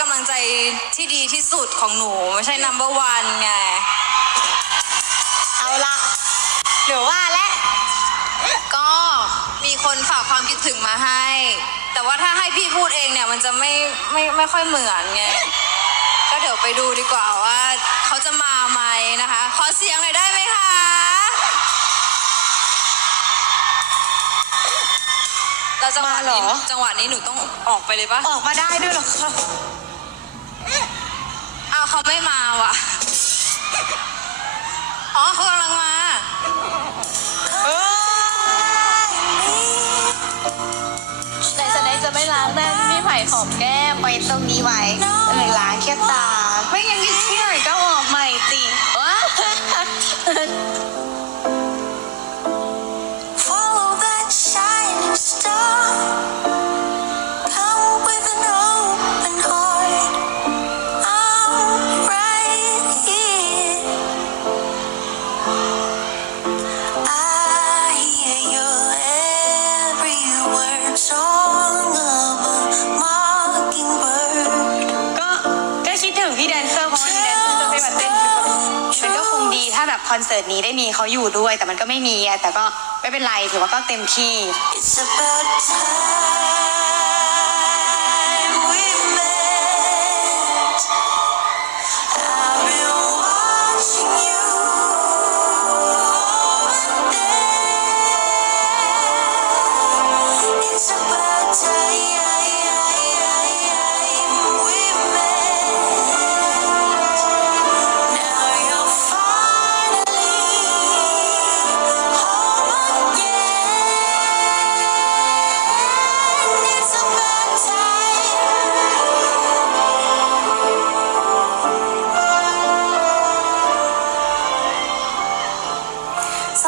กำลังใจที่ดีที่สุดของหนู ไม่ใช่ number one ไง เอาละหรือว่าและ ก็มีคนฝากความคิดถึงมาให้ แต่ว่าถ้าให้พี่พูดเองเนี่ยมันจะไม่ไม่ไม่ค่อยเหมือนไง ก็เดี๋ยวไปดูดีกว่าว่าเขาจะมาไหมนะคะ ขอเสียงหน่อยได้ไหมคะเราจังหวะมาเหรนี้อ จังหวะนี้หนูต้องออกไปเลยปะ ออกมาได้ด้วยเหรอคะอ้าวเขา ไม่มาว่ะอ๋อเขากำลังมาเอ้ยไหนจะไหนจะไม่ล้างแม่พี่ไผ่หอมแก้มไว้ตรงนี้ไว้เออล้างแค่ตา แบบคอนเสิร์ตนี้ได้มีเขาอยู่ด้วย แต่มันก็ไม่มีอะแต่ก็ไม่เป็นไรถือว่าก็เต็มที่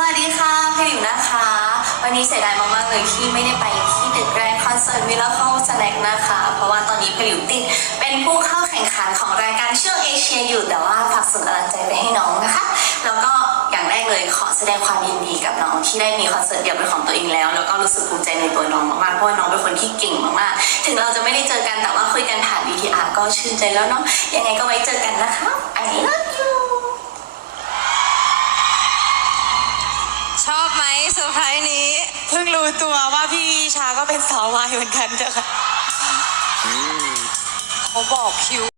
วัสดีค่ะพี่หลิวนะคะ วันนี้เสียดายมากๆเลยที่ไม่ได้ไปที่ดึกแรกคอนเสิร์ตมิราเคิลสแน็คนะคะ เพราะว่าตอนนี้พี่หลิวติดเป็นผู้เข้าแข่งขันของรายการเชื่อเอเชียอยู่แต่ว่าฝากส่งกำลังใจไปให้น้องนะคะ แล้วก็อย่างแรกเลยขอแสดงความยินดีกับน้องที่ได้มีคอนเสิร์ตเดี่ยวเป็นของตัวเองแล้ว แล้วก็รู้สึกภูมิใจในตัวน้องมากๆเพราะว่าน้องเป็นคนที่เก่งมากๆ ถึงเราจะไม่ได้เจอกันแต่ว่าคุยกันผ่าน VTR ก็ชื่นใจแล้วเนาะยังไงก็ไว้เจอกันนะคะ I love you ร์ไพรส์นี้เพิ่งรู้ตัวว่าพี่ชาก็เป็นสาววายเหมือนกันเจ้ะค่ะเขาบอกคิว